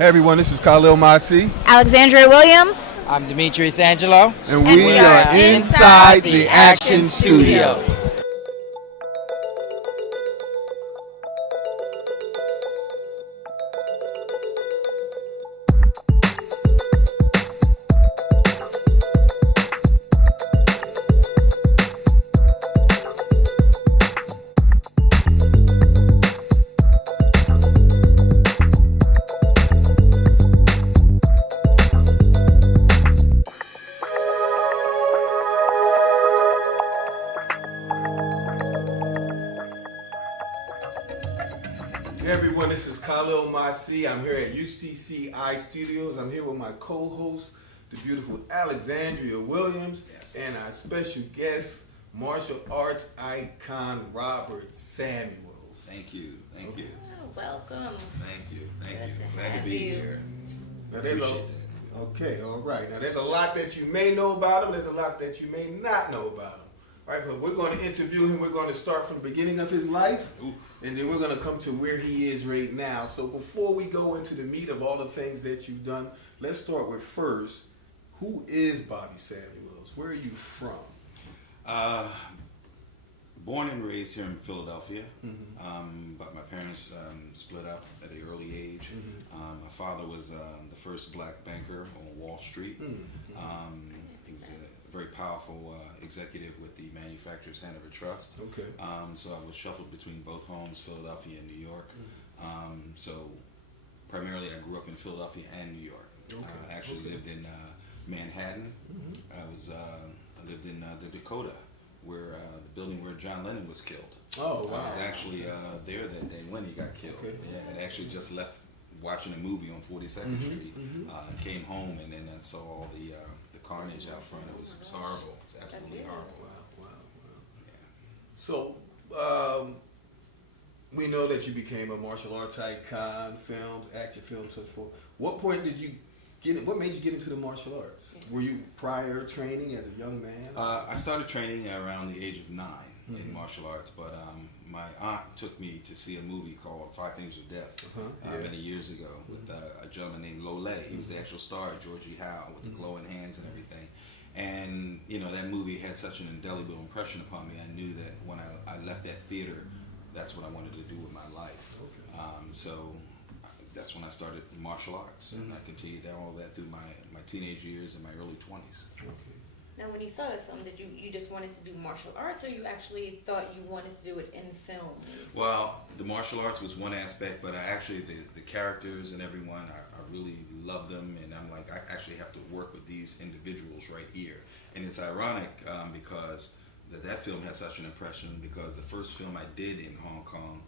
Hey everyone, this is KHALIL MAASI. Alexandria Williams. I'm Demetrius Angelo. And we are inside the Action Studio. Hey everyone, this is KHALIL MAASI. I'm here at UCCI Studios. I'm here with my co-host, the beautiful Alexandria Williams, and our special guest, martial arts icon Robert Samuels. Thank you. Thank you. Oh, welcome. Thank you. Thank Glad you. to Glad to have be you. here. Now there's Appreciate that. Okay, all right. Now there's a lot that you may know about him. There's a lot that you may not know about him. Right, but we're going to interview him. We're going to start from the beginning of his life, and then we're going to come to where he is right now. So before we go into the meat of all the things that you've done, let's start with first, who is Bobby Samuels? Where are you from? Born and raised here in Philadelphia, but my parents split up at an early age. My father was the first black banker on Wall Street. He was a very powerful executive with the Manufacturers Hanover Trust. Okay. So I was shuffled between both homes, Philadelphia and New York. So primarily I grew up in Philadelphia and New York. Okay. I actually lived in Manhattan. I lived in the Dakota, where the building where John Lennon was killed. Oh, wow. I was actually there that day when he got killed. Okay. Yeah, I actually just left watching a movie on 42nd Street. Came home and then I saw all the carnage out front. It was horrible. It was absolutely horrible. Wow. So, we know that you became a martial arts icon, films, action films, so forth. What point did you what made you get into the martial arts? Were you prior training as a young man? I started training around the age of 9 in martial arts, but my aunt took me to see a movie called Five Fingers of Death many years ago with a gentleman named Rillette. He was the actual star, Georgie Howe, with the glowing hands and everything. And, you know, that movie had such an indelible impression upon me. I knew that when I left that theater, that's what I wanted to do with my life. Okay. So that's when I started martial arts, and I continued all that through my teenage years and my early 20s. Okay. Now, when you saw the film, did you just wanted to do martial arts, or you actually thought you wanted to do it in film? Well, the martial arts was one aspect, but I actually, the characters and everyone, I really love them, and I'm like, I actually have to work with these individuals right here. And it's ironic because that film had such an impression, because the first film I did in Hong Kong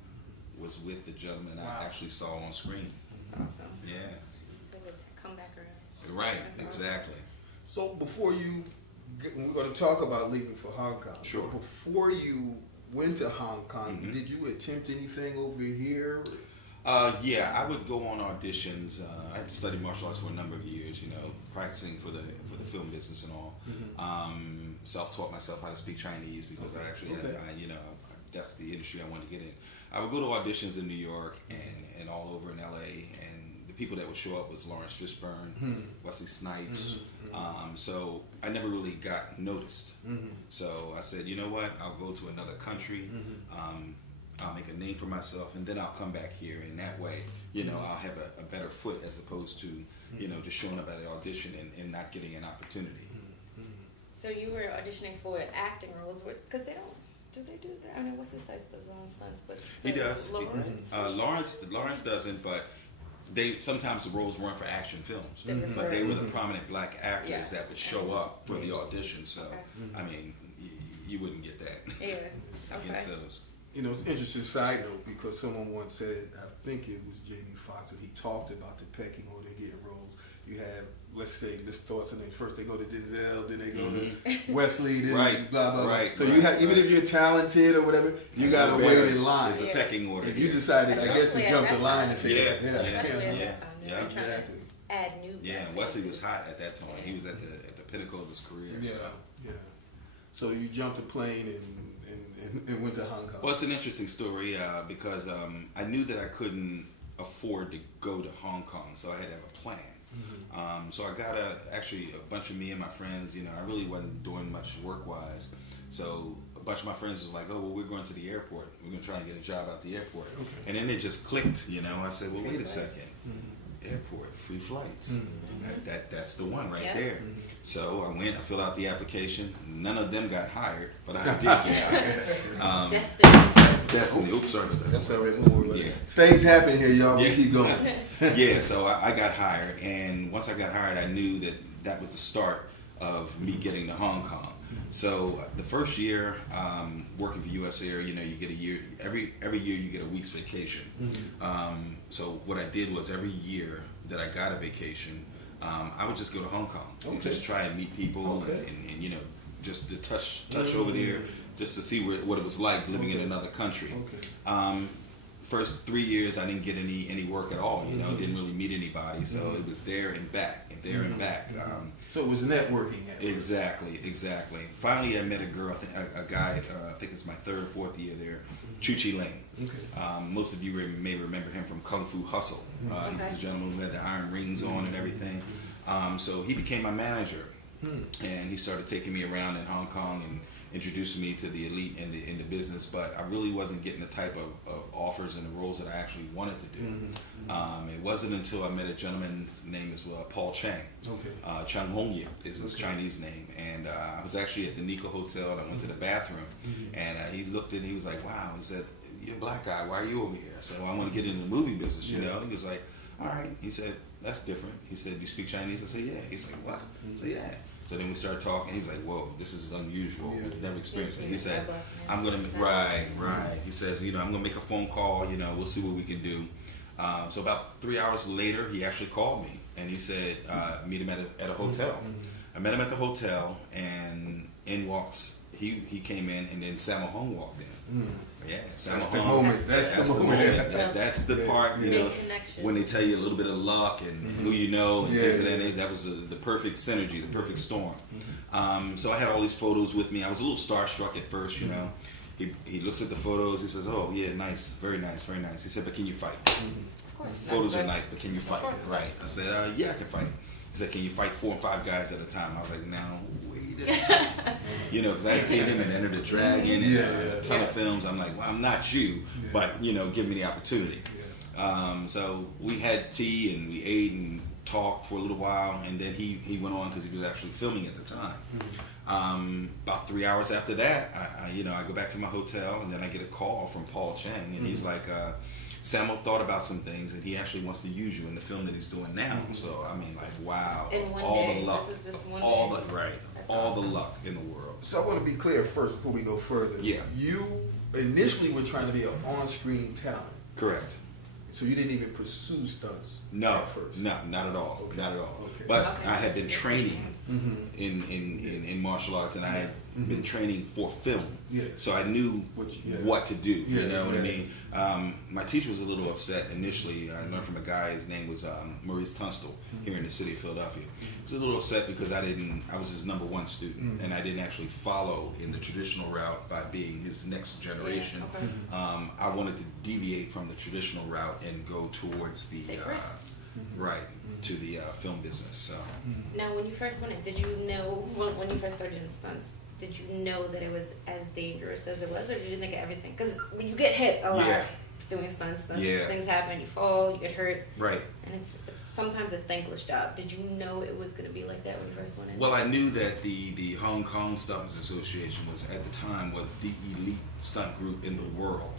was with the gentleman I actually saw on screen. That's awesome. Yeah. So it's come back around. Right, That's exactly. So before we're going to talk about leaving for Hong Kong. Sure. But before you went to Hong Kong, did you attempt anything over here? Yeah, I would go on auditions. I studied martial arts for a number of years, you know, practicing for the film business and all. Self-taught myself how to speak Chinese because I actually had, that's the industry I wanted to get in. I would go to auditions in New York and all over in LA, and the people that would show up was Lawrence Fishburne, Wesley Snipes. So I never really got noticed. So I said, you know what, I'll go to another country. I'll make a name for myself, and then I'll come back here. And that way, you know, I'll have a better foot as opposed to, you know, just showing up at an audition and not getting an opportunity. So you were auditioning for acting roles, because they don't. Do they do that? I mean, what's his size does on Stunts, but He does. Lawrence. Lawrence doesn't, but sometimes the roles weren't for action films, but they were the prominent black actors that would show up for the audition. So, I mean, you wouldn't get that against those. You know, it's an interesting side note because someone once said, I think it was Jamie Foxx, and he talked about the pecking order getting roles. You have, let's throw some names. First they go to Denzel, then they go to Wesley, then blah, blah, blah. So you have, even if you're talented or whatever, you got to wait in line. There's a pecking order. If you decided, I guess, to jump the line and say, exactly. Add new. Yeah, Wesley was hot at that time. He was at the pinnacle of his career. So you jumped a plane and went to Hong Kong. Well, it's an interesting story because I knew that I couldn't afford to go to Hong Kong, so I had to have a plan. So I got actually a bunch of me and my friends. You know, I really wasn't doing much work-wise, so a bunch of my friends was like, "Oh, well, we're going to the airport. We're going to try and get a job out the airport." Okay. And then it just clicked. You know, I said, "Well, wait a second. Airport, free flights. That's the one right there." So I went, I filled out the application. None of them got hired, but I did get hired. Destiny. Oops, sorry about that. That's all right. Yeah. Things happen here, y'all. We keep going. Yeah, so I got hired, and once I got hired, I knew that was the start of me getting to Hong Kong. So the first year working for U.S. Air, you know, you get a year. Every year you get a week's vacation. So what I did was every year that I got a vacation, I would just go to Hong Kong and just try and meet people and you know, just to touch over there, just to see what it was like living in another country. First 3 years I didn't get any work at all. You know, didn't really meet anybody. So it was there and back and there and back. So it was networking. Exactly. Finally, I met a girl, a guy. I think it's my third or fourth year there. Chu Chi Ling. Most of you may remember him from Kung Fu Hustle. He was a gentleman who had the iron rings on and everything. So he became my manager, and he started taking me around in Hong Kong and introduced me to the elite in the business. But I really wasn't getting the type of offers and the roles that I actually wanted to do. It wasn't until I met a gentleman, his name is Paul Chang. Chang Hong Yip is his Chinese name. And I was actually at the Nico Hotel, and I went to the bathroom, and he looked and he was like, "Wow," he said, "You're a black guy, why are you over here?" I said, "Well, I want to get into the movie business, you know." He was like, "All right." He said, "That's different." He said, "You speak Chinese?" I said, "Yeah." He's like, "What?" I said, "Yeah." So then we started talking. He was like, "Whoa, this is unusual. We've never experienced it." He said, "I'm gonna right." He says, "You know, I'm gonna make a phone call. You know, we'll see what we can do." So about 3 hours later, he actually called me and he said, "Meet him at a hotel." I met him at the hotel, and in walks he came in, and then Sammo Hung walked in. Yeah, That's the moment. That's the part, you know, when they tell you a little bit of luck and who you know and things of that nature. That was the perfect synergy, the perfect storm. So I had all these photos with me. I was a little starstruck at first, you know. He looks at the photos. He says, "Oh yeah, nice, very nice, very nice." He said, "But can you fight?" Of course. Photos are nice, but can you fight? Right. I said, "Yeah, I can fight." He said, "Can you fight 4 and 5 guys at a time?" I was like, "Now, wait a second." You know, because I had seen him in Enter the Dragon and a ton of films. I'm like, "Well, I'm not you, but, you know, give me the opportunity." So we had tea and we ate and talked for a little while, and then he went on because he was actually filming at the time. About 3 hours after that, I go back to my hotel, and then I get a call from Paul Chang, and he's like, "Sammo thought about some things, and he actually wants to use you in the film that he's doing now." So I mean, like, wow, all the luck, all the luck in the world. So I want to be clear first before we go further. You initially were trying to be an on-screen talent. Correct. So you didn't even pursue stunts. No, at first. not at all. Okay. Not at all. Okay. But I had been training in martial arts, and I had been training for film. So I knew what to do. You know what I mean? My teacher was a little upset initially. I learned from a guy. His name was Maurice Tunstall here in the city of Philadelphia. He was a little upset because I was his #1 student, and I didn't actually follow in the traditional route by being his next generation. I wanted to deviate from the traditional route and go towards the to the film business. So now, when you first went in, did you know when you first started in stunts? Did you know that it was as dangerous as it was, or did you think of everything? Because when you get hit a lot doing stunts, things happen. You fall, you get hurt, and it's sometimes a thankless job. Did you know it was going to be like that when you first went in? Well, I knew that the Hong Kong Stunt Association was at the time was the elite stunt group in the world.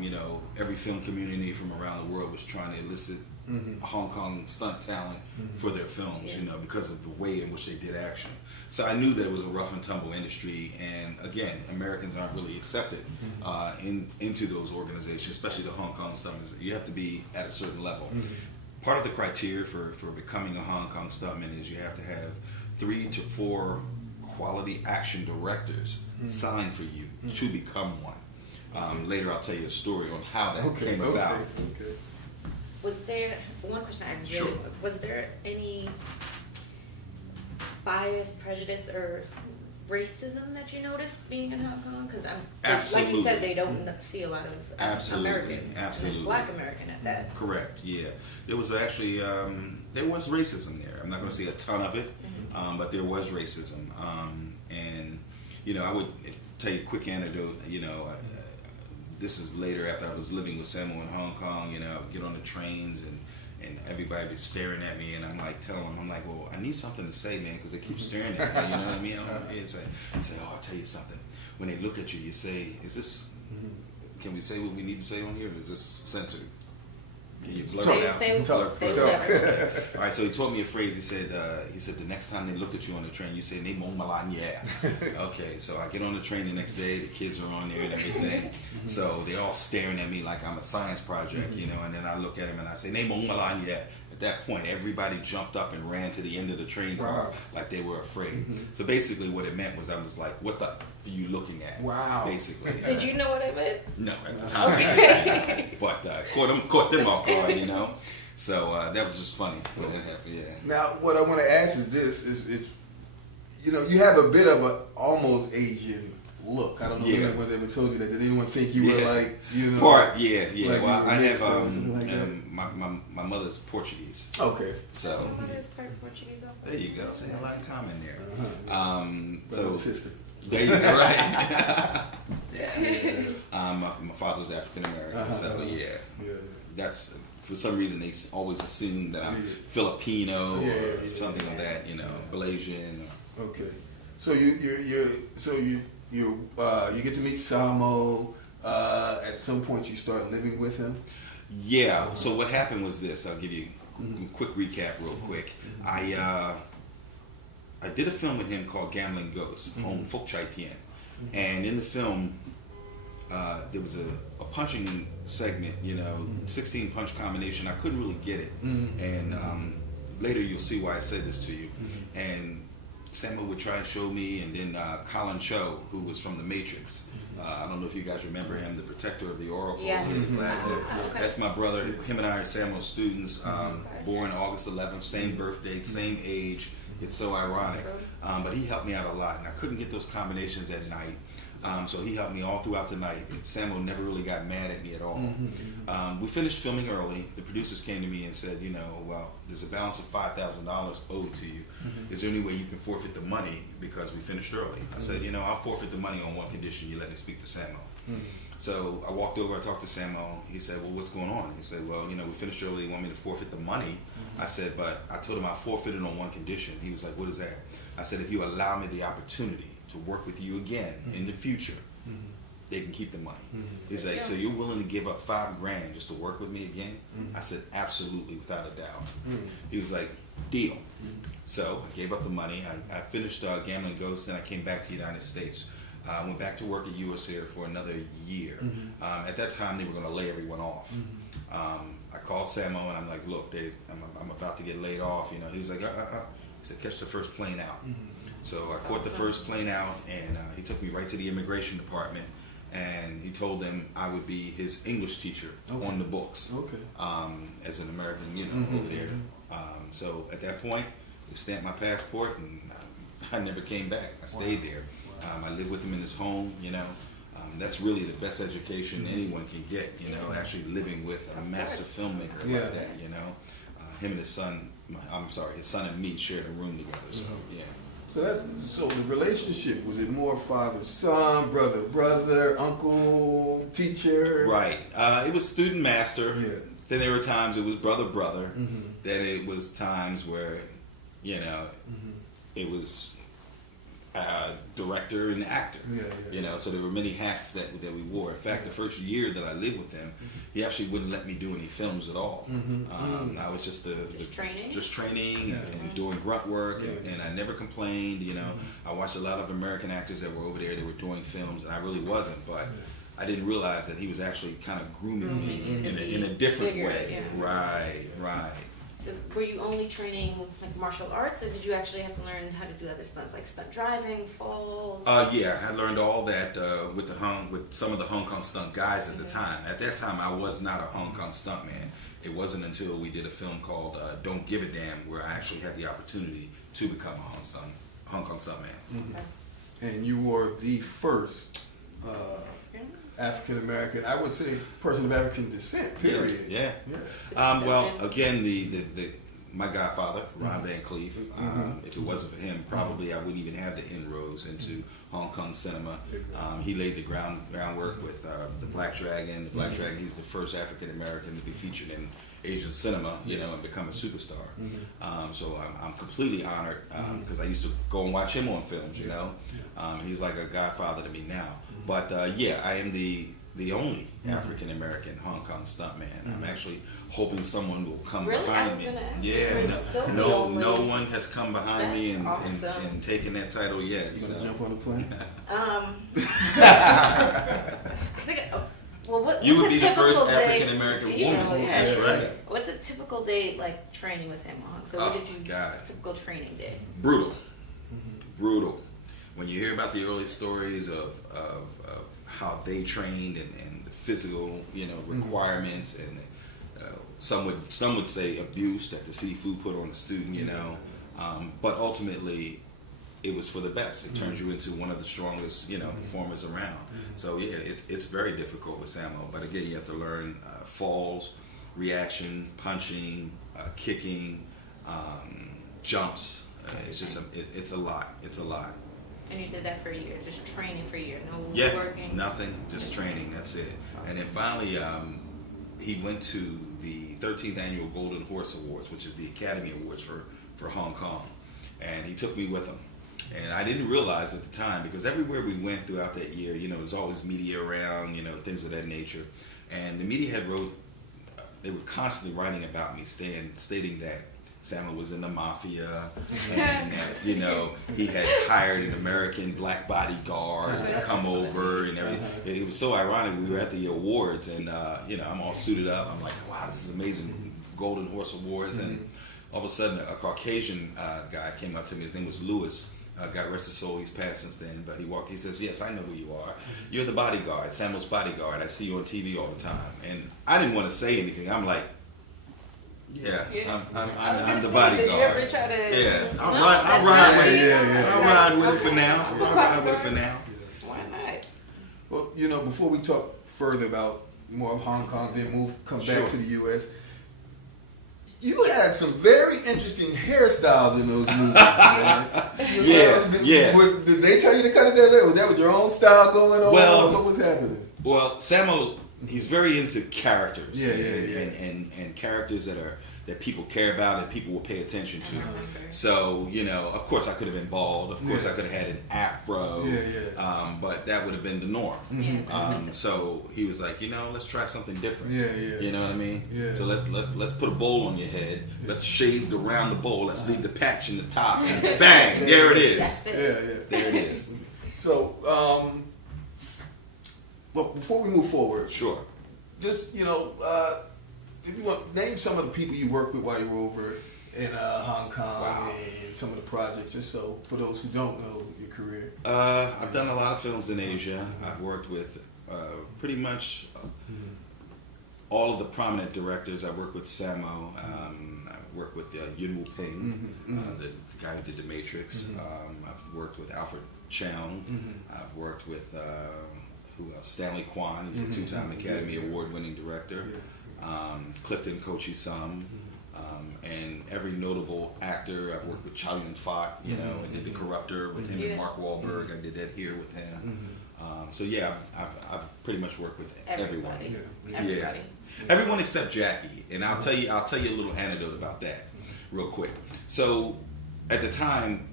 You know, every film community from around the world was trying to elicit Hong Kong stunt talent for their films, you know, because of the way in which they did action. So I knew that it was a rough and tumble industry, and again, Americans aren't really accepted into those organizations, especially the Hong Kong stuntmen. You have to be at a certain level. Part of the criteria for becoming a Hong Kong stuntman is you have to have 3 to 4 quality action directors signed for you to become one. Later I'll tell you a story on how that came about. Was there one question I really was there any bias, prejudice, or racism that you noticed being in Hong Kong? Because Absolutely. like you said, they don't see a lot of Absolutely. Americans, Absolutely. and Black American at that. Correct. Yeah, there was actually there was racism there. I'm not going to say a ton of it, but there was racism. And you know, I would tell you a quick anecdote. You know, this is later after I was living with Samuel in Hong Kong. You know, I would get on the trains and everybody be staring at me, and I'm like telling them, I'm like, well, I need something to say, man, because they keep staring at me. You know what I mean? I say, oh, I'll tell you something. When they look at you, you say, is this? Can we say what we need to say on here, or is this censored? Can you blur it out? Talk. All right, so he taught me a phrase. He said the next time they look at you on the train, you say "Ne mong malan yeah." Okay, so I get on the train the next day. The kids are on there and everything. So they're all staring at me like I'm a science project, you know. And then I look at them and I say "Ne mong malan yeah." At that point, everybody jumped up and ran to the end of the train car like they were afraid. So basically, what it meant was I was like, "What the f are you looking at?" Wow. Basically. Did you know what I meant? No, at the time. Okay. But caught them off guard, you know. So that was just funny. But that happened, yeah. Now, what I want to ask is this: it's you know, you have a bit of a almost Asian look. I don't know if anyone ever told you that. Did anyone think you were like, you know? Part, yeah. Like well, I have like my mother's Portuguese. Okay. So My mother is part Portuguese also. there you go. See a lot in common there. Brother and sister. There you go. Right. Yes. My father's African American, so yeah. That's for some reason they always assume that I'm Filipino or something like that. You know, Malaysian. Okay. So you get to meet Samo. At some point, you start living with him. Yeah. So what happened was this. I'll give you a quick recap, real quick. I did a film with him called Gambling Ghosts on Phúc Chai Tien, and in the film there was a punching segment. You know, 16 punch combination. I couldn't really get it, and later you'll see why I said this to you. And Samuel would try and show me, and then Colin Cho, who was from The Matrix. I don't know if you guys remember him, the protector of the Oracle. Yes. That's my brother. Him and I are Samuel's students, born August 11th, same birthday, same age. It's so ironic. But he helped me out a lot, and I couldn't get those combinations that night. So he helped me all throughout the night. Samuel never really got mad at me at all. We finished filming early. The producers came to me and said, you know, well, there's a balance of $5,000 owed to you. Is there any way you can forfeit the money because we finished early? I said, you know, I'll forfeit the money on one condition: you let me speak to Samuel. So I walked over, I talked to Samuel. He said, well, what's going on? He said, well, you know, we finished early. You want me to forfeit the money? I said, but I told him I forfeited on one condition. He was like, what is that? I said, if you allow me the opportunity to work with you again in the future, they can keep the money. He's like, so you're willing to give up $5,000 just to work with me again? I said, absolutely, without a doubt. He was like, deal. So I gave up the money. I finished Gambling Ghosts, and I came back to the United States. I went back to work at US Air for another year. At that time, they were going to lay everyone off. I called Samo, and I'm like, look, I'm about to get laid off. You know, he was like, He said, catch the first plane out. So I caught the first plane out, and he took me right to the immigration department, and he told them I would be his English teacher on the books as an American, you know, over there. So at that point, they stamped my passport, and I never came back. I stayed there. I lived with him in his home, you know. That's really the best education anyone can get, you know, actually living with a master filmmaker like that, you know. Him and his son, his son and me shared a room together, so yeah. So the relationship, was it more father-son, brother, uncle, teacher? Right. It was student-master. Yeah. Then there were times it was brother. Then it was times where, you know, it was director and actor. You know, so there were many hats that we wore. In fact, the first year that I lived with him, he actually wouldn't let me do any films at all. I was just training and doing grunt work, and I never complained. You know, I watched a lot of American actors that were over there that were doing films, and I really wasn't, but I didn't realize that he was actually kind of grooming me in a different way. Right. So were you only training like martial arts, or did you actually have to learn how to do other stunts like stunt driving, falls? Yeah, I learned all that with some of the Hong Kong stunt guys at the time. At that time, I was not a Hong Kong stunt man. It wasn't until we did a film called Don't Give a Damn where I actually had the opportunity to become a Hong Kong stunt man. and you were the first African American, I would say, person of African descent. Period. Yeah. Well, again, my godfather, Ron Van Cleef. If it wasn't for him, probably I wouldn't even have the inroads into Hong Kong cinema. He laid the groundwork with the Black Dragon. The Black Dragon. He's the first African American to be featured in Asian cinema, and become a superstar. So I'm completely honored because I used to go and watch him on films, and he's like a godfather to me now. But I am the only African American Hong Kong stuntman. I'm actually hoping someone will come behind me. No one has come behind me and taken that title yet. You gonna jump on the plane? I think. What's you would a be the first day African American for you? woman. Yeah. That's right. What's a typical day like training with him on? So what did you typical training day? Brutal. When you hear about the early stories of how they trained and the physical, requirements, and some would say abuse that the SIFU put on the student, but ultimately it was for the best. It turns you into one of the strongest, performers around. So it's very difficult with Samo. But again, you have to learn falls, reaction, punching, kicking, jumps. It's just it's a lot. It's a lot. And you did that for a year, just training for a year, no working? Nothing, just training, that's it. And then finally, he went to the 13th Annual Golden Horse Awards, which is the Academy Awards for Hong Kong. And he took me with him. And I didn't realize at the time, because everywhere we went throughout that year, there's always media around, things of that nature. And the media they were constantly writing about me, stating that Samuel was in the mafia, and that, he had hired an American black bodyguard to come over and everything. It was so ironic. We were at the awards, and I'm all suited up. I'm like, wow, this is amazing, Golden Horse Awards, and all of a sudden, a Caucasian guy came up to me. His name was Lewis. God rest his soul. He's passed since then, but he says, "Yes, I know who you are. You're the bodyguard, Samuel's bodyguard. I see you on TV all the time." And I didn't want to say anything. I'm like, I'm the bodyguard. Did you ever try to? I'll ride with it. I'll ride with it for now. Why not? Well, before we talk further about more of Hong Kong, then come back to the U.S., you had some very interesting hairstyles in those movies, man. Did they tell you to cut it there? Was that your own style going on? Well, what was happening? Well, Samuel, he's very into characters. And characters that people care about and people will pay attention to. So, of course I could have been bald. Of course I could have had an afro. But that would have been the norm. So he was like, let's try something different. You know what I mean? So let's put a bowl on your head. Let's shave around the bowl. Let's leave the patch in the top. And bang, there it is. There it is. So, but before we move forward, sure. Just if you want, name some of the people you worked with while you were over in Hong Kong and some of the projects, just so for those who don't know your career. I've done a lot of films in Asia. I've worked with pretty much all of the prominent directors. I worked with Samo. I worked with Yuen Wu Ping, the guy who did The Matrix. I've worked with Alfred Cheung. I've worked with Stanley Kwan. He's a two-time Academy Award-winning director. Clifton Kochi Sum, and every notable actor. I've worked with Chow Yun-fat, and did The Corruptor with him and Mark Wahlberg. I did that here with him. I've pretty much worked with everyone. Everybody. Everyone except Jackie. And I'll tell you a little anecdote about that real quick. So at the time,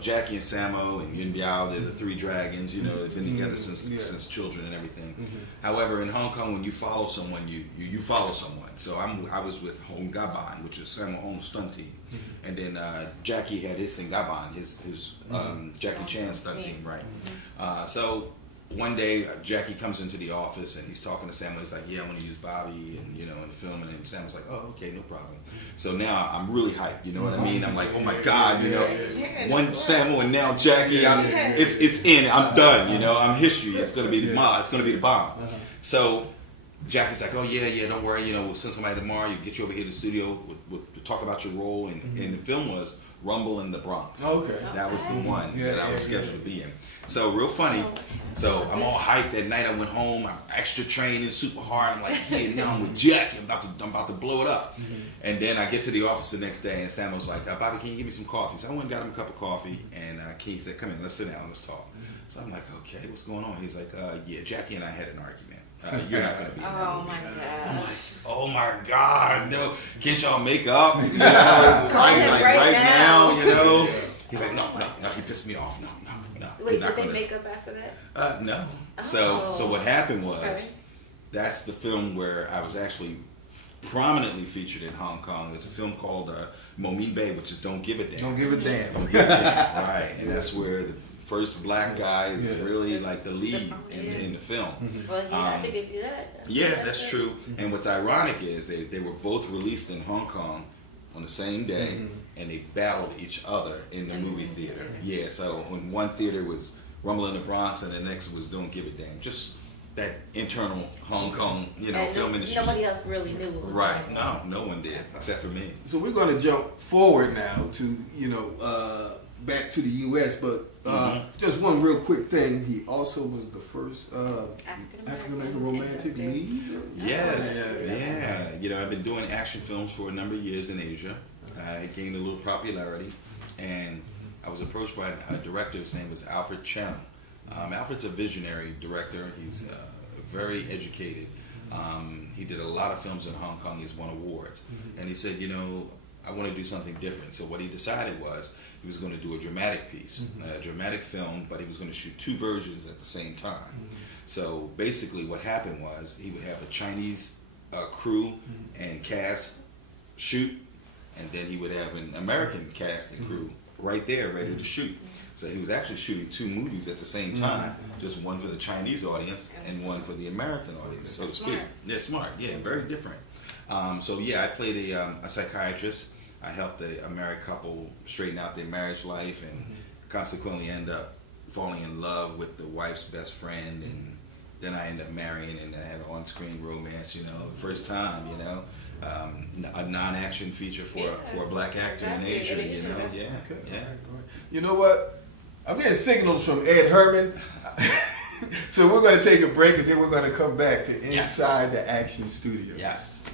Jackie and Samo and Yun Biao, they're the three dragons, they've been together since children and everything. However, in Hong Kong, when you follow someone, you follow someone. So I was with Hong Gaban, which is Samo Hong's stunt team. And then Jackie had his Gaban, his Jackie Chan's stunt team, right? So one day, Jackie comes into the office and he's talking to Samuel. He's like, "Yeah, I want to use Bobby and in the film." And Samuel's like, "Oh, okay, no problem." So now I'm really hyped. You know what I mean? I'm like, "Oh my God!" One Samuel and now Jackie. It's in. I'm done. I'm history. It's gonna be the bomb. So Jackie's like, oh yeah, don't worry, we'll send somebody tomorrow. You get you over here to the studio. We'll talk about your role. And the film was Rumble in the Bronx. Okay. That was the one that I was scheduled to be in. So real funny. So I'm all hyped that night. I went home. I'm extra training, super hard. I'm like, yeah, now I'm with Jackie. I'm about to blow it up. And then I get to the office the next day, and Sam was like, Bobby, can you give me some coffee? So I went and got him a cup of coffee, and he said, come in, let's sit down, let's talk. So I'm like, okay, what's going on? He's like, yeah, Jackie and I had an argument. You're not going to be in that movie. My I'm like, gosh. oh my God, no, can't y'all make up? Call him right now, Yeah. He's like, no, he pissed me off. No. Wait, did they make up after that? No. Oh. So what happened was, Okay. that's the film where I was actually prominently featured in Hong Kong. It's a film called Mone Babel, which is Don't Give a Damn. Don't give a damn. Don't Give a Damn, right. And that's where the first black guy is really like the lead in the film. Well, he had to give you that. Yeah, that's true. And what's ironic is they were both released in Hong Kong on the same day, and they battled each other in the movie theater. Yeah, so when one theater was Rumble in the Bronx, and the next was Don't Give a Damn. Just that internal Hong Kong, And film industry. Nobody else really knew what was Right? going on. No one did except for me. So we're going to jump forward now to, back to the U.S., but just one real quick thing. He also was the first African-American romantic lead. Yes, yeah. I've been doing action films for a number of years in Asia. I gained a little popularity, and I was approached by a director. His name was Alfred Chen. Alfred's a visionary director. He's very educated. He did a lot of films in Hong Kong. He's won awards. And he said, I want to do something different. So what he decided was he was going to do a dramatic piece, a dramatic film, but he was going to shoot two versions at the same time. So basically what happened was he would have a Chinese crew and cast shoot, and then he would have an American cast and crew right there ready to shoot. So he was actually shooting two movies at the same time, just one for the Chinese audience and one for the American audience, so to speak. They're smart, yeah, very different. I played a psychiatrist. I helped a married couple straighten out their marriage life, and consequently end up falling in love with the wife's best friend, and then I ended up marrying, and I had an on-screen romance, the first time, a non-action feature for a black actor in Asia, Yeah. You know what? I'm getting signals from Ed Herman. So we're going to take a break, and then we're going to come back to Inside the Action Studio. Yes.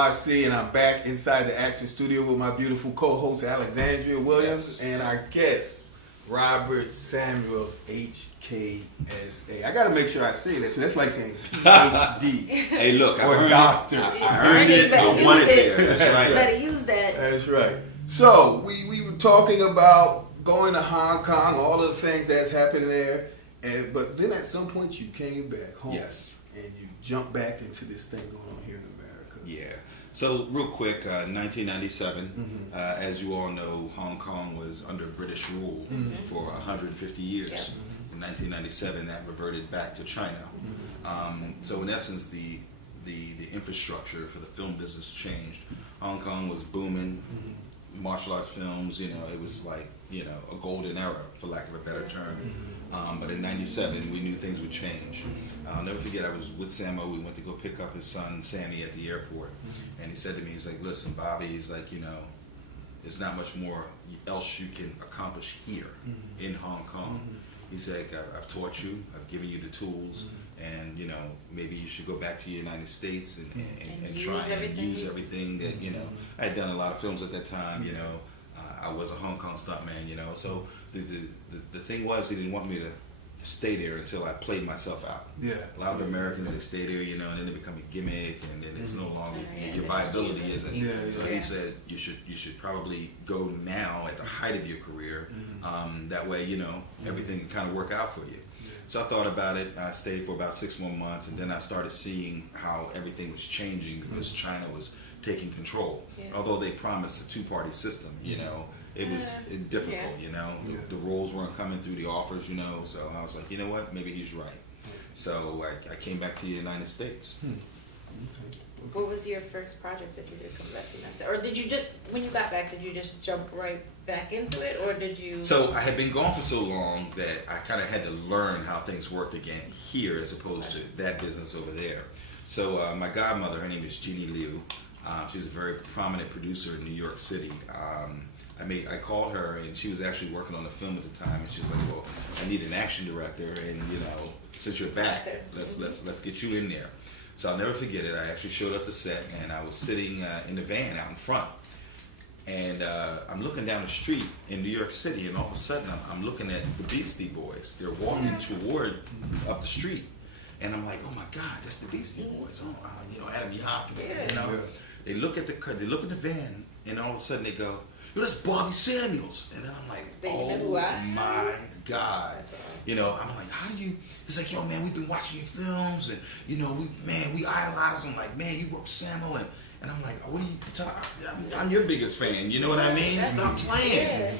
MAASI, and I'm back inside the Action Studio with my beautiful co-host Alexandria Williams and our guest Robert Samuels, HKSA. I got to make sure I say that too. That's like saying PhD. Hey, look, or doctor. I earned it. I want it there. That's right. You better use that. That's right. So we were talking about going to Hong Kong, all of the things that's happened there, but then at some point you came back home. Yes. And you jumped back into this thing going on here in America. Yeah. So real quick, 1997, as you all know, Hong Kong was under British rule for 150 years. Yep. In 1997, that reverted back to China. So in essence, the infrastructure for the film business changed. Hong Kong was booming, martial arts films, it was like, a golden era, for lack of a better term. But in 97, we knew things would change. I'll never forget, I was with Samo. We went to go pick up his son, Sammy, at the airport. And he said to me, he's like, listen, Bobby, he's like, there's not much more else you can accomplish here in Hong Kong. He's like, I've taught you, I've given you the tools, and, maybe you should go back to the United States and try and use everything that, I had done a lot of films at that time, I was a Hong Kong stuntman, so the thing was, he didn't want me to stay there until I played myself out. Yeah. A lot of Americans, they stay there, you know, and then they become a gimmick, and then it's no longer Yeah, your and viability it's isn't. Yeah, So yeah. he said you should probably go now at the height of your career. That way, you know, everything can kind of work out for you. So I thought about it. I stayed for about 6 more months, and then I started seeing how everything was changing because China was taking control. Yeah. Although they promised a two-party system, you know, it was difficult, you know. The roles weren't coming through, the offers, you know. So I was like, you know what, maybe he's right. So I came back to the United States. What was your first project that you did come back to the United States? Or did you just, when you got back, did you just jump right back into it, or did you? So I had been gone for so long that I kind of had to learn how things worked again here as opposed to that business over there. So my godmother, her name is Jeannie Liu. She's a very prominent producer in New York City. I called her, and she was actually working on a film at the time, and she's like, "Well, I need an action director, and you know, since you're back, let's get you in there." So I'll never forget it. I actually showed up to set, and I was sitting in the van out in front, and I'm looking down the street in New York City, and all of a sudden I'm looking at the Beastie Boys. They're walking toward up the street, and I'm like, "Oh my God, that's the Beastie Boys!" Oh, you know, Adam Yauch, you know. They look at the van, and all of a sudden they go, "Yo, that's Bobby Samuels," and then I'm like, "Oh my God." You know, I'm like, "How do you?" He's like, "Yo, man, we've been watching your films, and you know, we idolize them. Like, man, you work with Samuel," and I'm like, "What are you talking? I'm your biggest fan. You know what I mean? Stop playing." Yeah.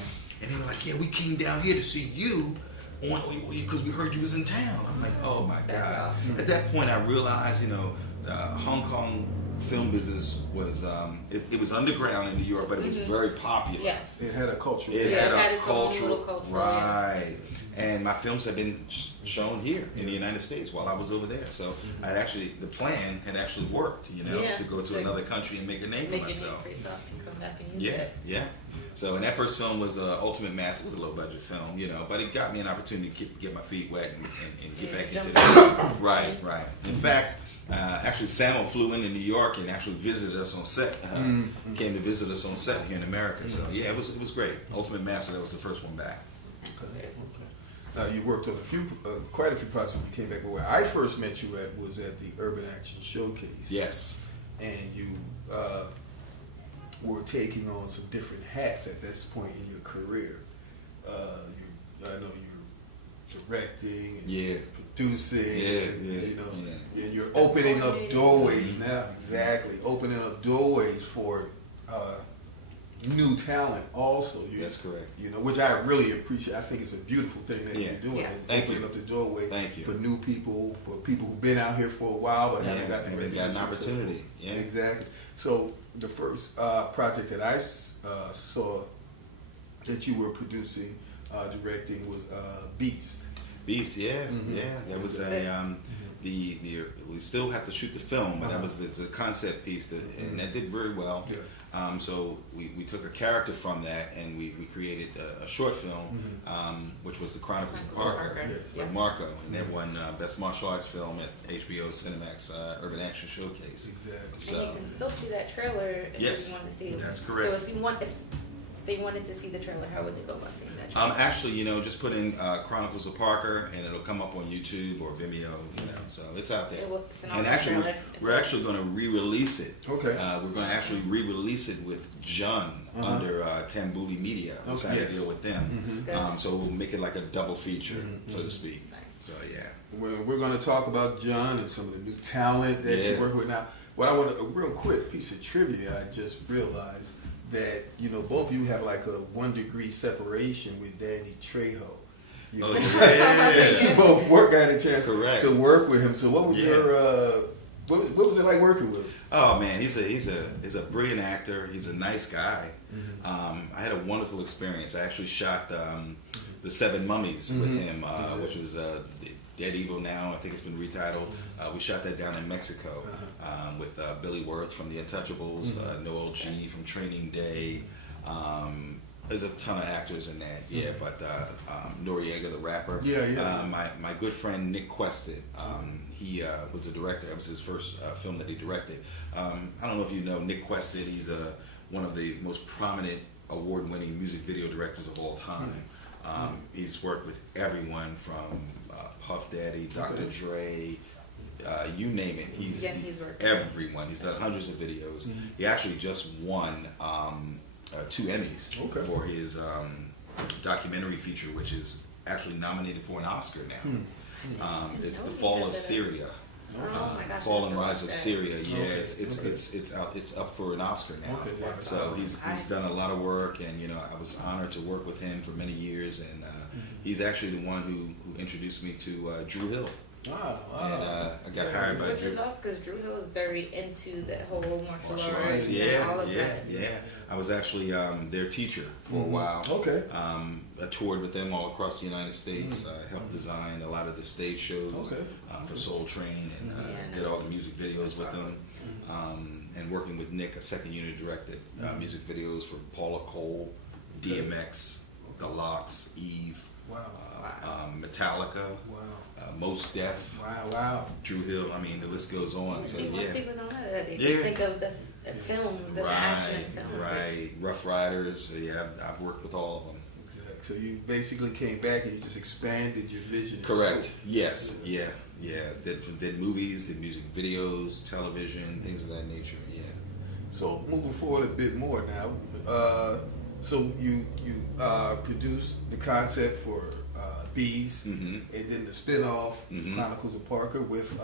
And they were like, "Yeah, we came down here to see you because we heard you was in town." I'm like, "Oh my God!" At that point, I realized, you know, Hong Kong film business was it was underground in New York, but it was very popular. Yes. It had a culture. It had a cultural, culture, right? And my films had been shown here in the United States while I was over there. So the plan had actually worked, you know, to go to another country and make a name for myself. And come back and use it. Yeah. So, and that first film was Ultimate MAASI. It was a low budget film, you know, but it got me an opportunity to get my feet wet and get back into this. Right. In fact, actually, Samuel flew into New York and actually visited us on set. Came to visit us on set here in America. So yeah, it was great. Ultimate MAASI, that was the first one back. You worked on quite a few projects when you came back. But where I first met you at was at the Urban Action Showcase. Yes. And you were taking on some different hats at this point in your career. I know you're directing and producing. You know, and you're opening up doorways now. Exactly, opening up doorways for new talent. Also, that's correct. You know, which I really appreciate. I think it's a beautiful thing that you're doing. Yes. Opening up the doorway for new people, for people who've been out here for a while but haven't got an opportunity. Yeah, exactly. So the first project that I saw that you were producing, directing was Beast. Beast, yeah. That was we still have to shoot the film, but that was the concept piece, and that did very well. Yeah. So we took a character from that, and we created a short film, which was the Chronicles of Parker by Marco, and that won Best Martial Arts Film at HBO Cinemax Urban Action Showcase. Exactly. So, and you can still see that trailer if you want to see it. That's correct. So if they wanted to see the trailer, how would they go about seeing that trailer? Actually, you know, just put in Chronicles of Parker, and it'll come up on YouTube or Vimeo, you know, so it's out there. It's an and awesome actually, trailer. we're actually going to re-release it. Okay. We're going to actually re-release it with Jun under Tambuli Media. We're trying to deal with them. So we'll make it like a double feature, so to speak. Nice. So, yeah. We're going to talk about John and some of the new talent that you work with now. What I want a real quick piece of trivia, I just realized that, you know, both of you have like a 1 degree separation with Danny Trejo. You you both got a chance to work with him. So what was your what was it like working with him? Oh man, he's a brilliant actor. He's a nice guy. I had a wonderful experience. I actually shot the 7 Mummies with him, which was Dead Evil now. I think it's been retitled. We shot that down in Mexico with Billy Wirth from The Untouchables, Noel G from Training Day. There's a ton of actors in that, but Noriega, the rapper. My good friend Nick Quested, he was the director. It was his first film that he directed. I don't know if you know Nick Quested. He's one of the most prominent award-winning music video directors of all time. He's worked with everyone from Puff Daddy, Dr. Dre, you name it. He's worked everyone. He's done hundreds of videos. He actually just won 2 Emmys for his documentary feature, which is actually nominated for an Oscar now. It's The Fall of Syria. Fall and Rise of Syria. Yeah, it's up for an Oscar now. So he's done a lot of work, and I was honored to work with him for many years, and he's actually the one who introduced me to Drew Hill. Wow. And I got hired by Which Drew. is also because Drew Hill is very into the whole martial arts Yeah, and all of that. yeah. I was actually their teacher for a while. Okay. I toured with them all across the United States. Helped design a lot of the stage shows for Soul Train, and did all the music videos with them. And working with Nick, a second unit directed music videos for Paula Cole, DMX, The Lox, Eve, Metallica, Most Def, Drew Hill. I mean, the list goes on. So most people don't know that. They just think of the films and the action films. Right. Rough Riders. Yeah, I've worked with all of them. Exactly. So you basically came back and you just expanded your vision. Correct. Yes. Yeah. Did movies, did music videos, television, things of that nature. Yeah. So moving forward a bit more now. So you produced the concept for Bees, and then the spinoff Chronicles of Parker with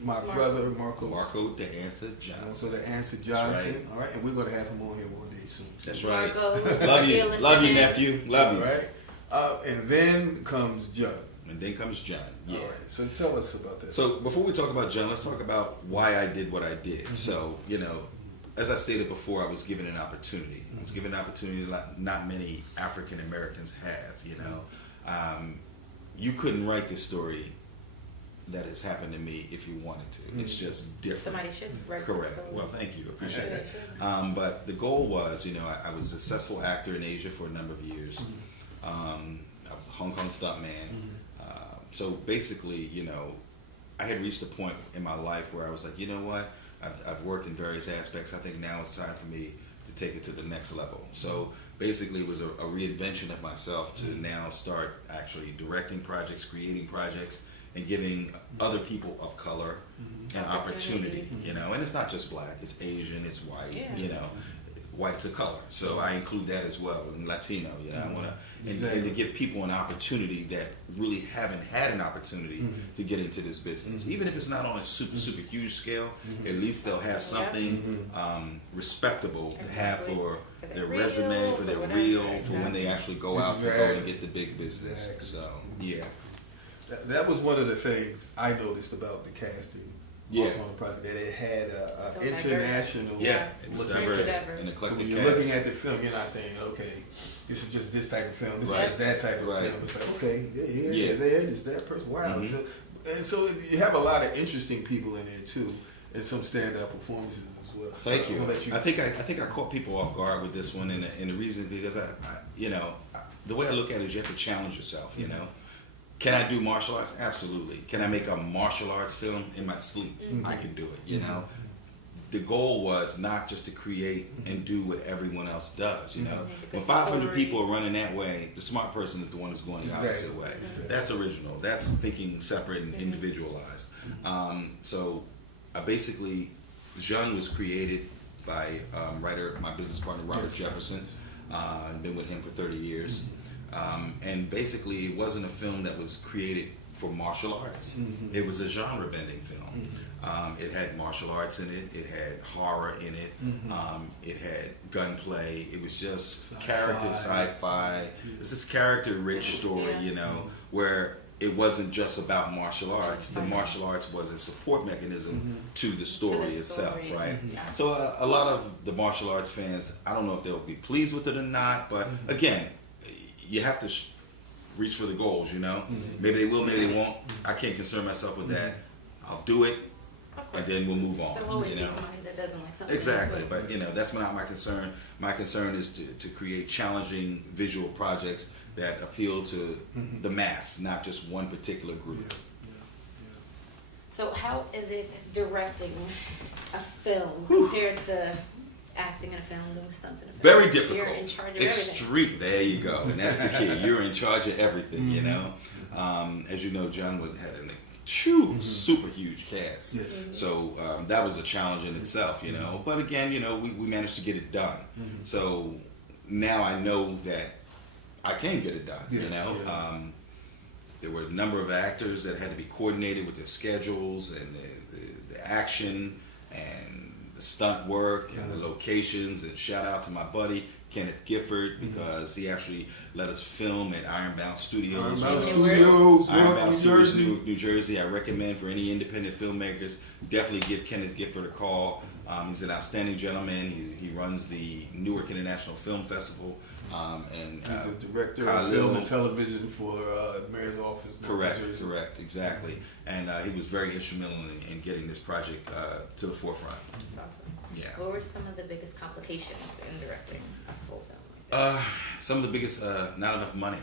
my brother Marco the Answer Johnson. So the Answer Johnson. Right. All right, and we're gonna have him on here one day soon. That's right. Marco, love you, nephew. Love you. All right. And then comes John. And then comes John. Yeah. All right. So tell us about that. So before we talk about John, let's talk about why I did what I did. So as I stated before, I was given an opportunity. I was given an opportunity like not many African Americans have. You couldn't write this story that has happened to me if you wanted to. It's just different. Somebody should write Correct. The story. Well, thank you. Appreciate it. But the goal was, I was a successful actor in Asia for a number of years. A Hong Kong stuntman. So basically, I had reached a point in my life where I was like, you know what? I've worked in various aspects. I think now it's time for me to take it to the next level. So basically, it was a reinvention of myself to now start actually directing projects, creating projects, and giving other people of color an opportunity. And it's not just black; it's Asian, it's white. White's a color, so I include that as well, and Latino. I want to and to give people an opportunity that really haven't had an opportunity to get into this business, even if it's not on a super huge scale. At least they'll have something respectable to have for their resume, for their reel, for when they actually go out to go and get the big business. So yeah, that was one of the things I noticed about the casting. Also on the project, that it had an international. It was diverse and eclectic. So when you're looking at the film, you're not saying, okay, this is just this type of film, this is that type of film. It's like, okay, there's that person. Wow. And so you have a lot of interesting people in there too, and some standout performances as well. Thank you. I think I caught people off guard with this one, and the reason because I the way I look at it is you have to challenge yourself. Can I do martial arts? Absolutely. Can I make a martial arts film in my sleep? I can do it, The goal was not just to create and do what everyone else does, When 500 people are running that way, the smart person is the one who's going the opposite way. That's original. That's thinking separate and individualized. So basically, Jean was created by writer, my business partner, Robert Jefferson. I've been with him for 30 years. And basically, it wasn't a film that was created for martial arts. It was a genre-bending film. It had martial arts in it. It had horror in it. It had gunplay. It was just character sci-fi. It's this character-rich story, where it wasn't just about martial arts. The martial arts was a support mechanism to the story itself, right? So a lot of the martial arts fans, I don't know if they'll be pleased with it or not, but again, you have to reach for the goals, Maybe they will, maybe they won't. I can't concern myself with that. I'll do it, and then we'll move on. There'll always be somebody that doesn't like something. Exactly, but that's not my concern. My concern is to create challenging visual projects that appeal to the mass, not just one particular group. So how is it directing a film compared to acting in a film, doing stunts in a film? Very difficult. You're in charge of Extreme. There you go. And that's the key. You're in charge of everything, you know. As you know, John had a super huge cast. Yes. So that was a challenge in itself, you know. But again, you know, we managed to get it done. So now I know that I can get it done, you know. Yeah. There were a number of actors that had to be coordinated with their schedules and the action and the stunt work and the locations. And shout out to my buddy Kenneth Gifford, because he actually let us film at Ironbound Studios. Ironbound Studios, New Jersey. I recommend for any independent filmmakers, definitely give Kenneth Gifford a call. He's an outstanding gentleman. He runs the Newark International Film Festival. And he's the director of film and television for the mayor's office. Correct, exactly. And he was very instrumental in getting this project to the forefront. That's awesome. Yeah. What were some of the biggest complications in directing a full film like this? Some of the biggest, not enough money.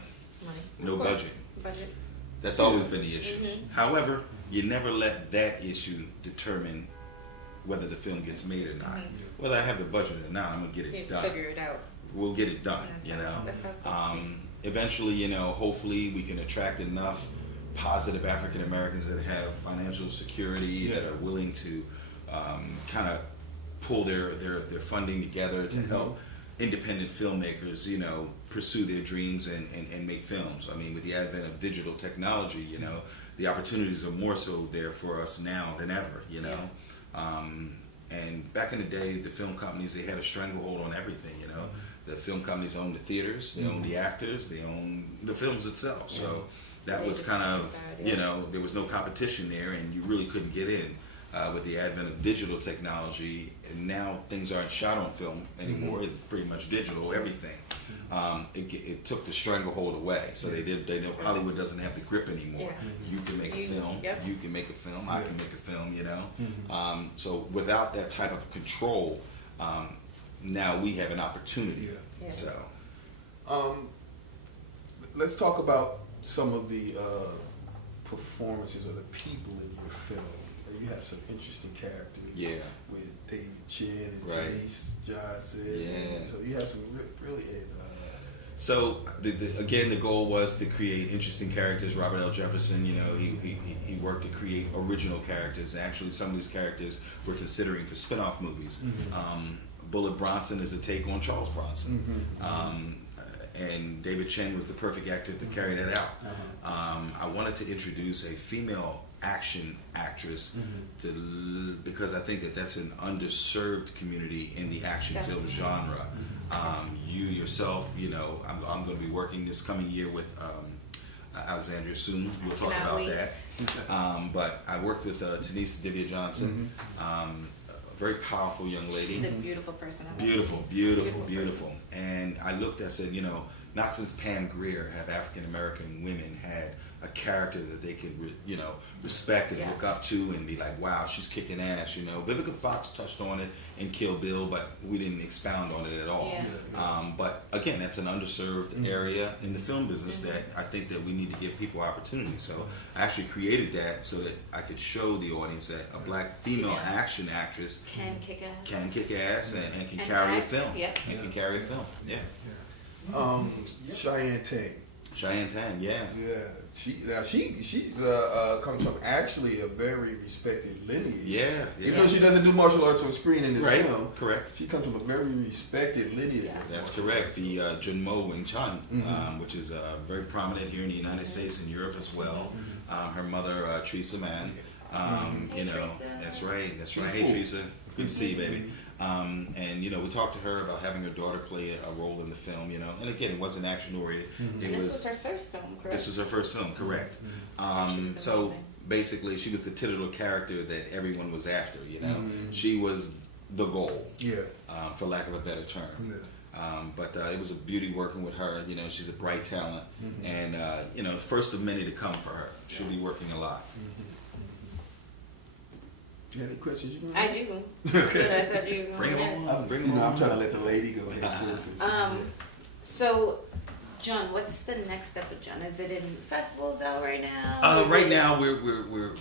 No budget. Budget. That's always been the issue. However, you never let that issue determine whether the film gets made or not. Whether I have the budget or not, I'm gonna get it done. Figure it out. We'll get it done, you know. Eventually, you know, hopefully we can attract enough positive African Americans that have financial security, that are willing to kind of pull their funding together to help independent filmmakers, you know, pursue their dreams and make films. I mean, with the advent of digital technology, you know, the opportunities are more so there for us now than ever, you know. And back in the day, the film companies, they had a stranglehold on everything, you know. The film companies owned the theaters, they owned the actors, they owned the films itself. So that was kind of, you know, there was no competition there, and you really couldn't get in. With the advent of digital technology, and now things aren't shot on film anymore. It's pretty much digital, everything. It took the stranglehold away. So they know Hollywood doesn't have the grip anymore. You can make a film. You can make a film. I can make a film. You know. So without that type of control, now we have an opportunity. So, let's talk about some of the performances of the people in your film. You have some interesting characters. With David Chin and Denise Johnson. So you have some really. So again, the goal was to create interesting characters. Robert L. Jefferson, you know, he worked to create original characters. Actually, some of these characters we're considering for spin-off movies. Bullet Bronson is a take on Charles Bronson. And David Chen was the perfect actor to carry that out. I wanted to introduce a female action actress because I think that's an underserved community in the action film genre. You yourself, you know, I'm going to be working this coming year with Alexandria soon. We'll talk about that. But I worked with Denise Divya Johnson, a very powerful young lady. She's a beautiful person. Beautiful. And I said, you know, not since Pam Grier have African American women had a character that they could, you know, respect and look up to and be like, wow, she's kicking ass, you know. Vivica Fox touched on it in Kill Bill, but we didn't expound on it at all. But again, that's an underserved area in the film business that I think that we need to give people opportunities. So I actually created that so that I could show the audience that a black female action actress can kick ass and can carry a film. And can carry a film. Cheyenne Tang. Cheyenne Tang, She's comes from actually a very respected lineage. Even though she doesn't do martial arts on screen in this film. Correct. She comes from a very respected lineage. That's correct. The Junmo Wing Chun, which is very prominent here in the United States and Europe as well. Her mother, Teresa Mann. You know, Teresa. that's right. Hey, Teresa. Good to see you, baby. And you know, we talked to her about having her daughter play a role in the film, you know, and again, it wasn't action oriented. This was her first film, correct? This was her first film, correct. So basically, she was the titular character that everyone was after, you know. She was the goal, for lack of a better term. But it was a beauty working with her. You know, she's a bright talent, and you know, first of many to come for her. She'll be working a lot. You have any questions you want? I do. Okay. I thought you were Bring them on. I'm trying to let the lady go ahead first. So, John, what's the next step with John? Is it in festivals out right now? Right now, we're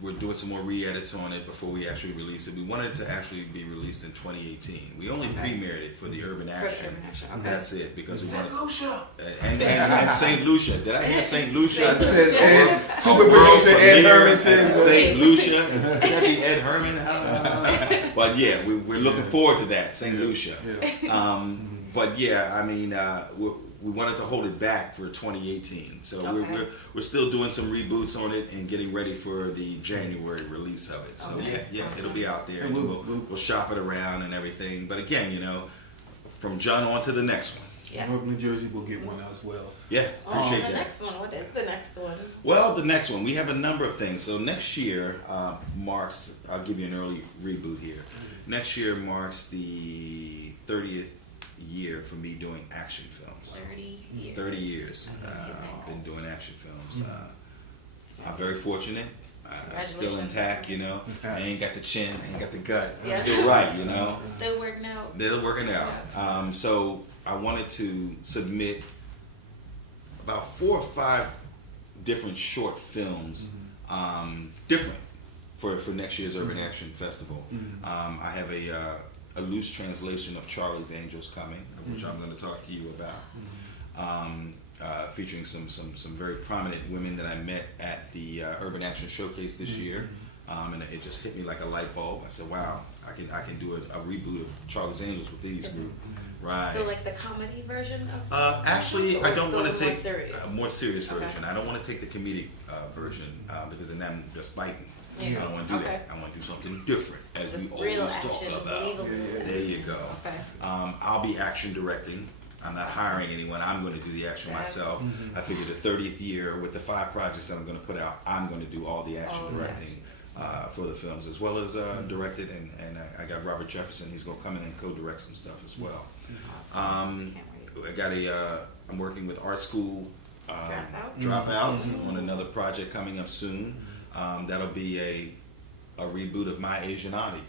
we're doing some more re-edits on it before we actually release it. We wanted it to actually be released in 2018. We only premiered it for the Urban Action. Okay. That's it, because we wanted... St Lucia. And St Lucia. Did I hear St Lucia? I said super producer Ed Herman says St Lucia. Could that be Ed Herman? I don't know. But yeah, we're looking forward to that, St Lucia. But yeah, I mean, we wanted to hold it back for 2018, so we're still doing some reboots on it and getting ready for the January release of it. So yeah, it'll be out there, and we'll shop it around and everything. But again, you know, from John on to the next one. Yeah. New Jersey will get one as well. Yeah, appreciate the that. next one. What is the next one? Well, the next one, we have a number of things. So next year marks, I'll give you an early reboot here. Next year marks the 30th year for me doing action films. 30 years. 30 years. I've been doing action films. I'm very fortunate. I'm still intact, you know. I ain't got the chin, I ain't got the gut. I'm still right, you know. Still working out. They're working out. So I wanted to submit about 4 or 5 different short films, different for next year's Urban Action Festival. I have a loose translation of Charlie's Angels coming, which I'm going to talk to you about, featuring some very prominent women that I met at the Urban Action Showcase this year, and it just hit me like a light bulb. I said, "Wow, I can do a reboot of Charlie's Angels with these group." Right. Still like the comedy version of actually, I don't want to take a more serious version. I don't want to take the comedic version because then I'm just fighting. I don't want to do that. I want to do something different, as we always talk about. There you go. Okay. I'll be action directing. I'm not hiring anyone. I'm going to do the action myself. I figured the 30th year, with the 5 projects that I'm going to put out, I'm going to do all the action directing for the films, as well as direct it. And I got Robert Jefferson. He's going to come in and co-direct some stuff as well. I got I'm working with Art School Dropouts on another project coming up soon. That'll be a reboot of My Asian Auntie.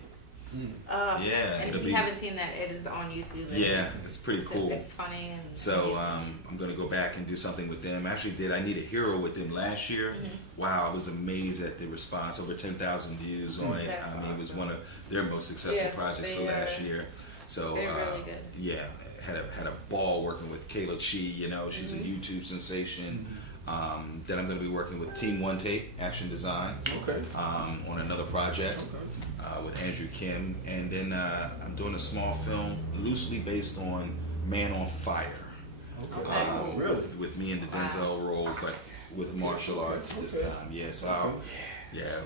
And if you haven't seen that, it is on YouTube. Yeah, it's pretty cool. It's funny. And so I'm going to go back and do something with them. Actually, I Need a Hero with them last year. Wow, I was amazed at the response. Over 10,000 views on it. That's It was one of their most successful projects for last year. So they're really good. Yeah, had a ball working with Kayla Chi. You know, she's a YouTube sensation. Then I'm going to be working with Team One Take Action Design on another project with Andrew Kim, and then I'm doing a small film loosely based on Man on Fire. Really? With me in the Denzel role, but with martial arts this time. Yeah, so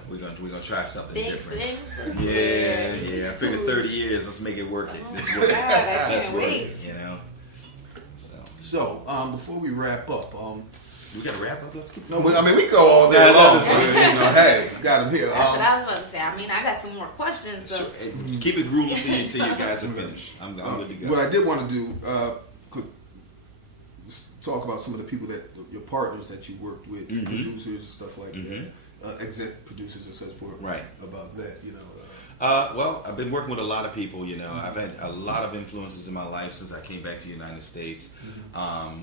we're gonna try something different. Yeah. I figured 30 years. Let's make it work. Let's work it. You know. So before we wrap up, we gotta wrap up. Let's keep. No, we go all day long. Hey, got him here. That's what I was about to say. I mean, I got some more questions. So. Sure. Keep it grueling till you guys are finished. I'm good to go. What I did want to do, talk about some of the people your partners that you worked with, producers and stuff like that, exec producers and such forth. Right. About that, you know. Well, I've been working with a lot of people. You know, I've had a lot of influences in my life since I came back to the United States.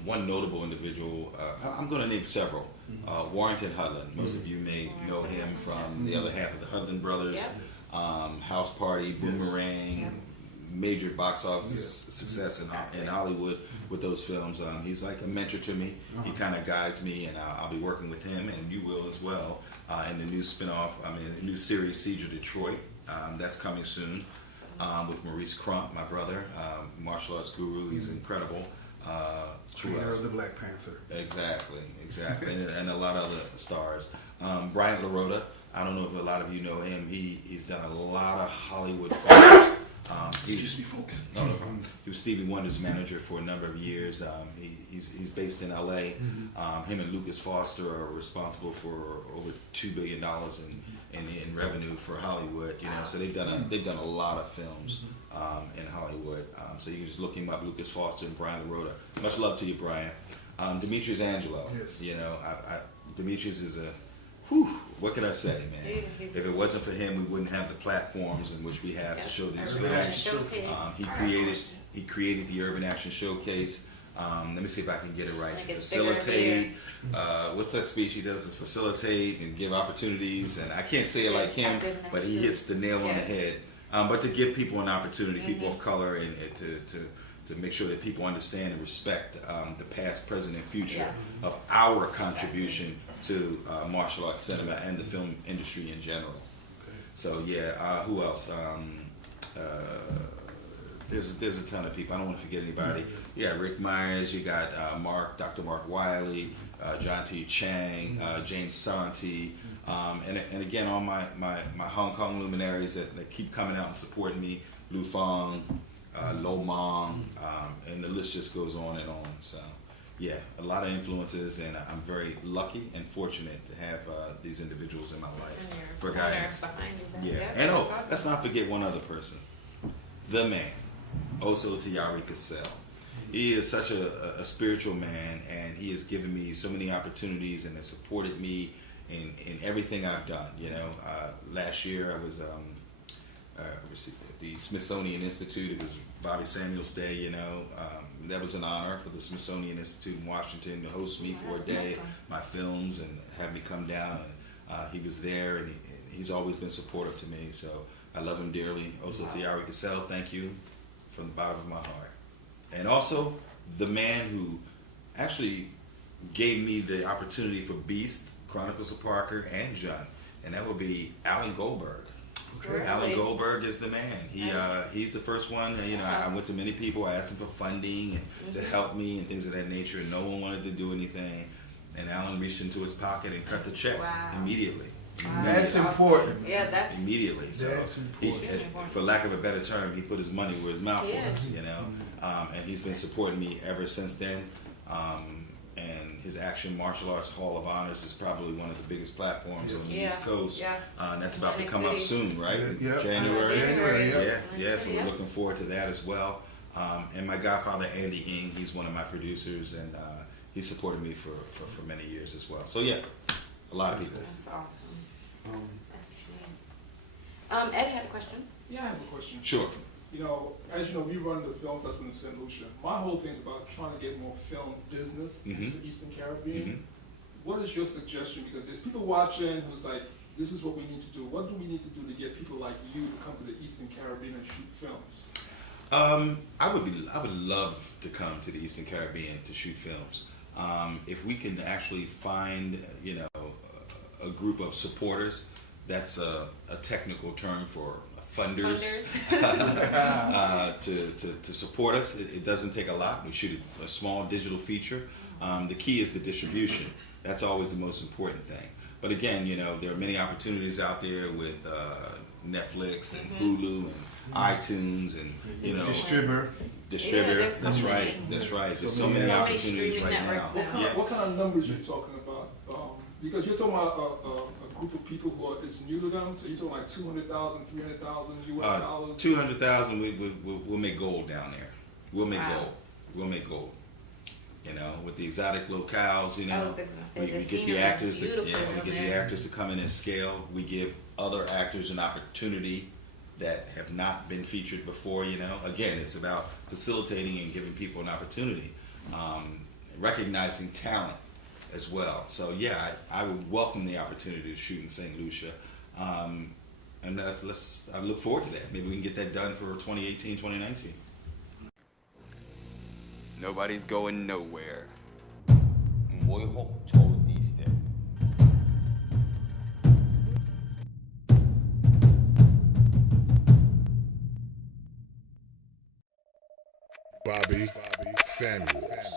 One notable individual, I'm going to name several. Warrington Hudlin. Most of you may know him from the other half of the Hudlin Brothers. House Party, Boomerang, major box office success in Hollywood with those films. He's like a mentor to me. He kind of guides me, and I'll be working with him, and you will as well, in the new the new series, Siege of Detroit. That's coming soon with Maurice Crump, my brother, martial arts guru. He's incredible. Trainer of the Black Panther. Exactly, and a lot of other stars. Bryant LaRota, I don't know if a lot of you know him. He's done a lot of Hollywood films. Excuse me, folks. No problem. He was Stevie Wonder's manager for a number of years. He's based in L.A. Him and Lucas Foster are responsible for over $2 billion in revenue for Hollywood. You know, so they've done a lot of films in Hollywood. So you can just look him up, Lucas Foster and Brian LaRota. Much love to you, Brian. Demetrius Angelo. Yes. You know, Demetrius is what can I say, man? If it wasn't for him, we wouldn't have the platforms in which we have to show these films. He created the Urban Action Showcase. Let me see if I can get it right. Like To it's bigger, facilitate. What's that speech he does? Is facilitate and give opportunities. And I can't say it like him, Actors and but he actresses. hits the nail on the head. But to give people an opportunity, people of color, and to make sure that people understand and respect the past, present, and future of our contribution to martial arts cinema and the film industry in general. So yeah, who else? There's a ton of people. I don't want to forget anybody. Yeah, Rick Myers. You got Dr. Mark Wiley, John T. Chang, James Santi, and again all my Hong Kong luminaries that keep coming out and supporting me. Lu Fong, Lo Mong, and the list just goes on and on. So yeah, a lot of influences, and I'm very lucky and fortunate to have these individuals in my life for guidance. Yeah, and let's not forget one other person, the man, Oso Tiari Cassell. He is such a spiritual man, and he has given me so many opportunities and has supported me in everything I've done. You know, last year I was at the Smithsonian Institute. It was Bobby Samuel's Day. You know, that was an honor for the Smithsonian Institute in Washington to host me for a day, my films, and have me come down. And he was there, and he's always been supportive to me. So I love him dearly. Oso Tiari Cassell, thank you from the bottom of my heart. And also the man who actually gave me the opportunity for Beast, Chronicles of Parker, and John, and that would be Alan Goldberg. Okay. Alan Goldberg is the man. He's the first one. You know, I went to many people. I asked them for funding and to help me and things of that nature, and no one wanted to do anything. And Alan reached into his pocket and cut the check immediately. Wow. That's important. Yeah, that's immediately. So that's important. for lack of a better term, he put his money where his mouth was. You know, and he's been supporting me ever since then. And his Action Martial Arts Hall of Honors is probably one of the biggest platforms on the East Coast. And that's about to come up soon, right? January. Yeah. So we're looking forward to that as well. And my godfather Andy Ng, he's one of my producers, and he supported me for many years as well. So yeah, a lot of people. That's awesome. That's what you need. Ed had a question. Yeah, I have a question. Sure. You know, as you know, we run the film festival in St Lucia. My whole thing is about trying to get more film business into the Eastern Caribbean. What is your suggestion? Because there's people watching who's like, this is what we need to do. What do we need to do to get people like you to come to the Eastern Caribbean and shoot films? I would love to come to the Eastern Caribbean to shoot films. If we can actually find, you know, a group of supporters, that's a technical term for funders. To support us. It doesn't take a lot. We shoot a small digital feature. The key is the distribution. That's always the most important thing. But again, you know, there are many opportunities out there with Netflix and Hulu and iTunes and, you know, Distributor. Yeah, That's right. There's so many opportunities right now. What kind of numbers are you talking about? Because you're talking about a group of people who it's new to them. So you're talking like 200,000, 300,000 US dollars. 200,000. We'll make gold down there. We'll make gold. You know, with the exotic locales. You know, we get the actors. The actors to come in and scale. We give other actors an opportunity that have not been featured before. You know, again, it's about facilitating and giving people an opportunity, recognizing talent as well. So yeah, I would welcome the opportunity to shoot in St. Lucia, and I look forward to that. Maybe we can get that done for 2018, 2019. Nobody's going nowhere. Bobby Samuels.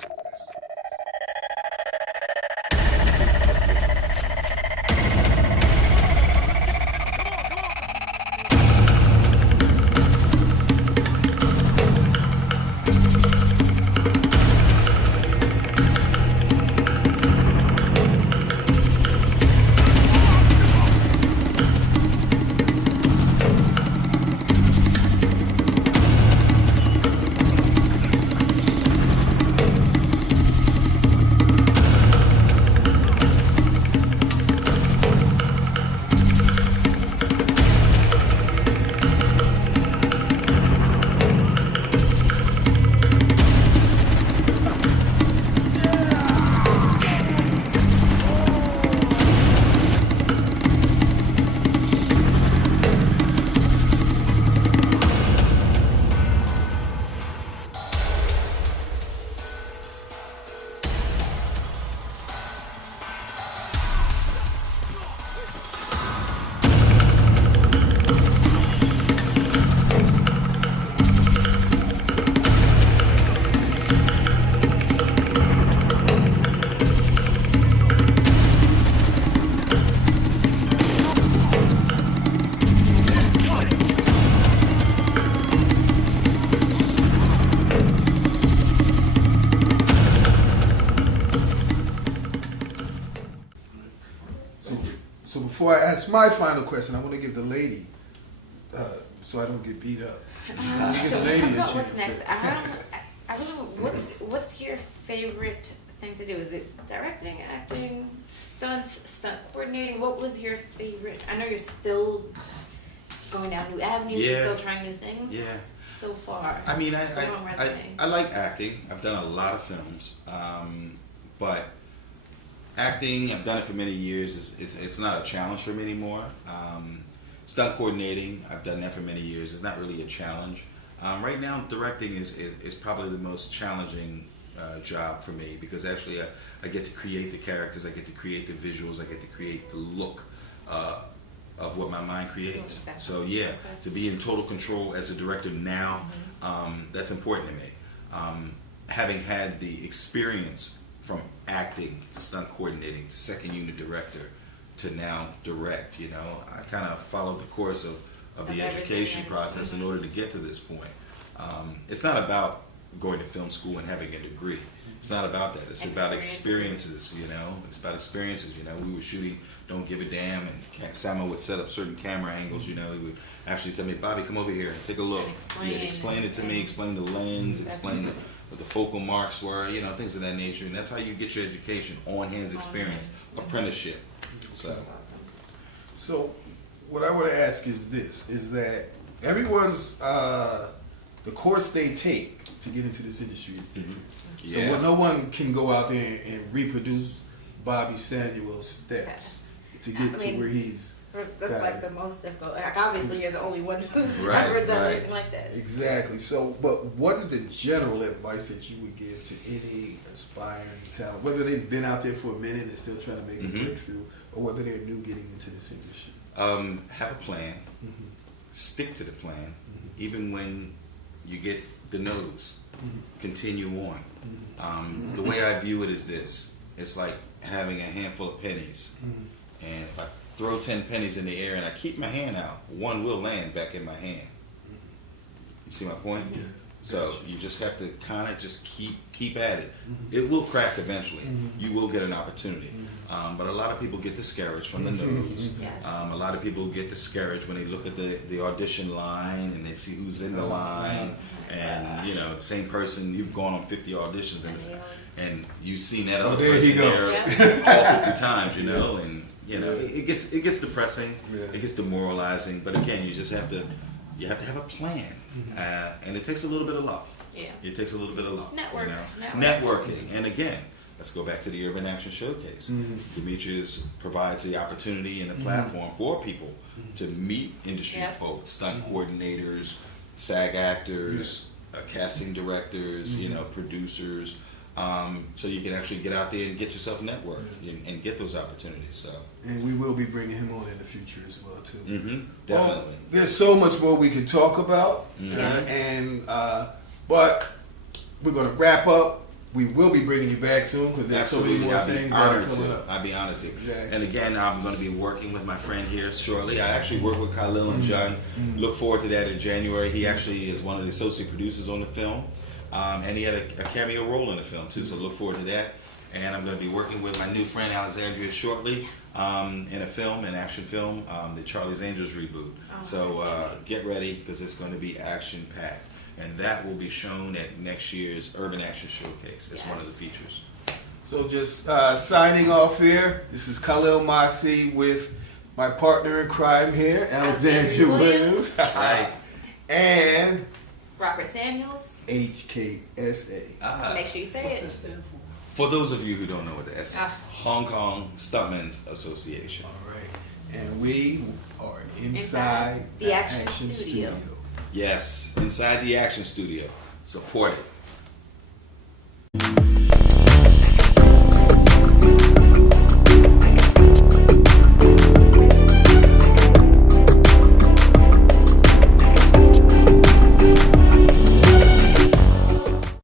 before I ask my final question, I want to give the lady, so I don't get beat up. So what's next? I don't know. What's your favorite thing to do? Is it directing, acting, stunts, stunt coordinating? What was your favorite? I know you're still going down new avenues, still trying new things. Yeah. So far. I mean, I like acting. I've done a lot of films, but acting, I've done it for many years. It's not a challenge for me anymore. Stunt coordinating, I've done that for many years. It's not really a challenge. Right now, directing is probably the most challenging job for me because actually I get to create the characters, I get to create the visuals, I get to create the look of what my mind creates. So yeah, to be in total control as a director now, that's important to me. Having had the experience from acting to stunt coordinating to second unit director to now direct, I kind of followed the course of the education process in order to get to this point. It's not about going to film school and having a degree. It's not about that. It's about experiences, It's about experiences, We were shooting Don't Give a Damn, and Samuel would set up certain camera angles, He would actually tell me, Bobby, come over here and take a look. He'd explain it to me, explain the lens, explain what the focal marks were, things of that nature. And that's how you get your education, on-hands experience, apprenticeship. So what I want to ask is this, is that everyone's, the course they take to get into this industry is different. So no one can go out there and reproduce Bobby Samuel's steps to get to where he's. That's like the most difficult. Like obviously you're the only one who's ever done anything like that. Exactly. So, but what is the general advice that you would give to any aspiring talent, whether they've been out there for a minute and still trying to make a breakthrough, or whether they're new getting into this industry? Have a plan. Stick to the plan, even when you get the nose. Continue on. The way I view it is this: it's like having a handful of pennies, and if I throw 10 pennies in the air and I keep my hand out, one will land back in my hand. You see my point? Yeah. So you just have to kind of just keep at it. It will crack eventually. You will get an opportunity. But a lot of people get discouraged from the nose. A lot of people get discouraged when they look at the audition line and they see who's in the line. And the same person, you've gone on 50 auditions and you've seen that other person there all 50 times, and it gets depressing, it gets demoralizing. But again, you just have to have a plan, and it takes a little bit of luck. It takes a little bit of luck. Networking, and again, let's go back to the Urban Action Showcase. Demetrius provides the opportunity and the platform for people to meet industry folks, stunt coordinators, SAG actors, casting directors, producers, so you can actually get out there and get yourself networked and get those opportunities. So, and we will be bringing him on in the future as well too. Definitely. Well, there's so much more we can talk about, but we're going to wrap up. We will be bringing you back soon because there's so many more things that are coming up. I'll be honored to. And again, I'm going to be working with my friend here shortly. I actually work with KHALIL and John. Look forward to that in January. He actually is one of the associate producers on the film. And he had a cameo role in the film too, so look forward to that. And I'm going to be working with my new friend Alexandria shortly in a film, an action film, the Charlie's Angels reboot. So get ready because it's going to be action-packed. And that will be shown at next year's Urban Action Showcase as one of the features. So just signing off here, this is KHALIL MAASI with my partner in crime here, Alexandria Williams. And Robert Samuels. HKSA. Make sure you say it. For those of you who don't know what the S is, Hong Kong Stuntmen's Association. All right. And we are inside the Action Studio. Yes, inside the Action Studio. Support it.